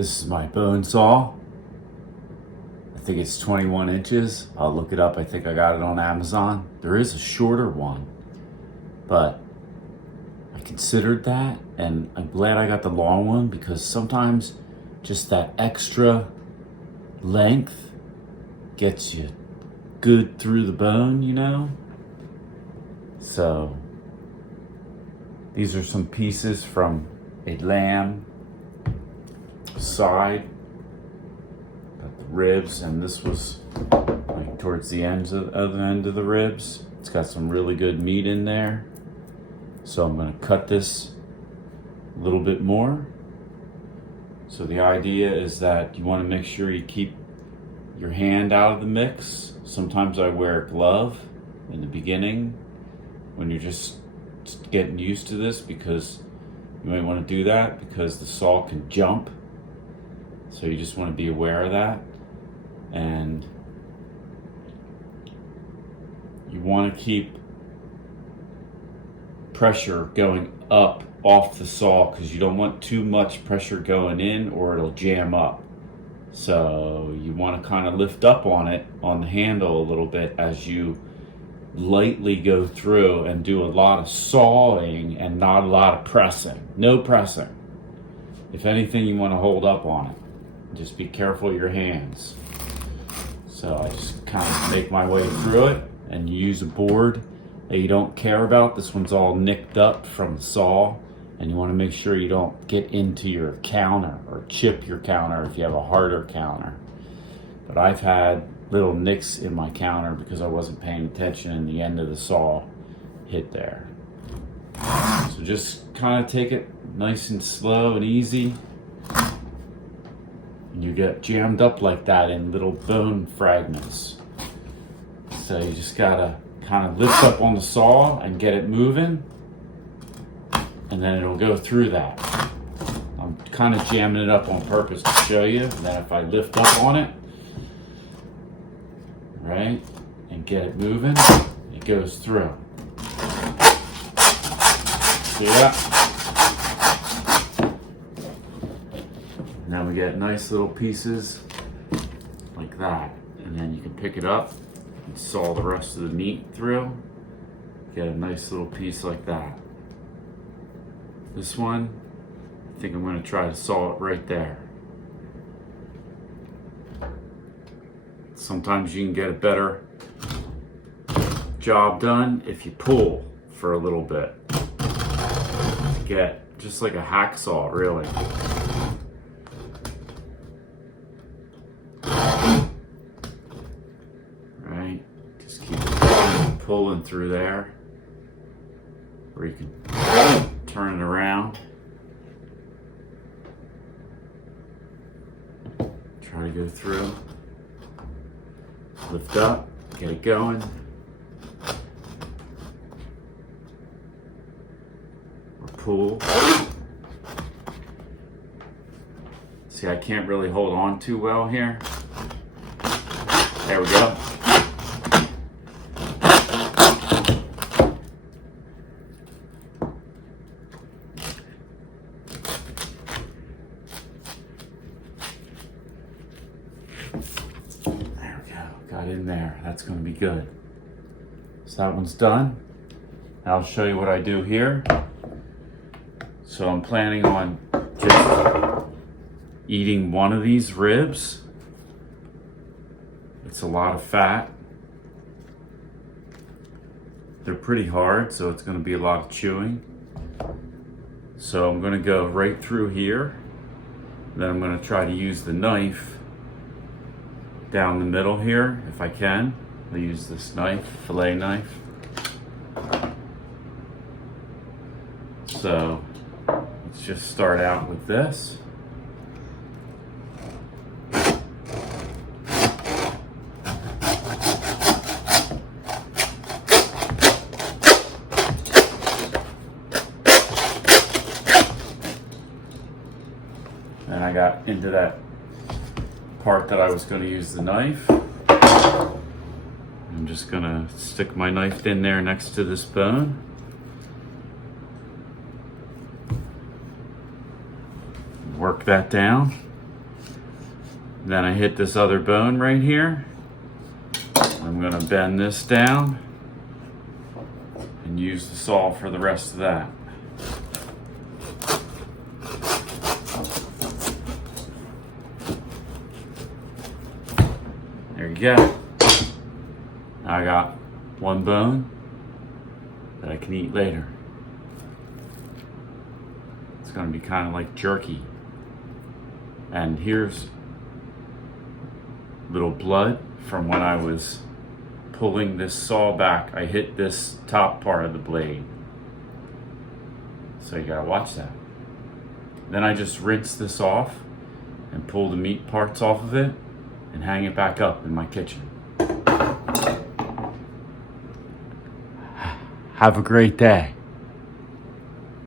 This is my bone saw. I think it's 21 inches. I'll look it up. I think I got it on Amazon. There is a shorter one, but I considered that, and I'm glad I got the long one because sometimes just that extra length gets you good through the bone, you know? So these are some pieces from a lamb side, got the ribs, and this was like towards the ends of the other end of the ribs. It's got some really good meat in there. So I'm gonna cut this a little bit more. So the idea is that you wanna make sure you keep your hand out of the mix. Sometimes I wear a glove in the beginning when you're just getting used to this, because you might want to do that because the saw can jump. So you just want to be aware of that. And you want to keep pressure going up off the saw because you don't want too much pressure going in or it'll jam up. So you want to kind of lift up on it, on the handle a little bit, as you lightly go through and do a lot of sawing and not a lot of pressing. No pressing. If anything, you want to hold up on it. Just be careful of your hands. So I just kind of make my way through it, and you use a board that you don't care about. This one's all nicked up from the saw, and you want to make sure you don't get into your counter or chip your counter if you have a harder counter. But I've had little nicks in my counter because I wasn't paying attention and the end of the saw hit there. So just kind of take it nice and slow and easy. And you get jammed up like that in little bone fragments. So you just gotta kind of lift up on the saw and get it moving, and then it'll go through that. I'm kind of jamming it up on purpose to show you that if I lift up on it, right, and get it moving, it goes through. See that? And then we get nice little pieces like that. And then you can pick it up and saw the rest of the meat through. Get a nice little piece like that. This one, I think I'm going to try to saw it right there. Sometimes you can get a better job done if you pull for a little bit. Get just like a hacksaw, really. Right? Just keep pulling through there. Or you can turn it around. Try to go through. Lift up, get it going. Or pull. See, I can't really hold on too well here. There we go. Got in there. That's going to be good. So that one's done. Now I'll show you what I do here. So I'm planning on just eating one of these ribs. It's a lot of fat. They're pretty hard, so it's going to be a lot of chewing. So I'm going to go right through here. Then I'm going to try to use the knife down the middle here, if I can. I'll use this knife, fillet knife. So let's just start out with this. And I got into that part that I was going to use the knife. I'm just going to stick my knife in there next to this bone. Work that down. Then I hit this other bone right here. I'm gonna bend this down and use the saw for the rest of that. There you go. Now I got one bone that I can eat later. It's gonna be kind of like jerky. And here's little blood from when I was pulling this saw back. I hit this top part of the blade. So you gotta watch that. Then I just rinse this off and pull the meat parts off of it and hang it back up in my kitchen. Have a great day.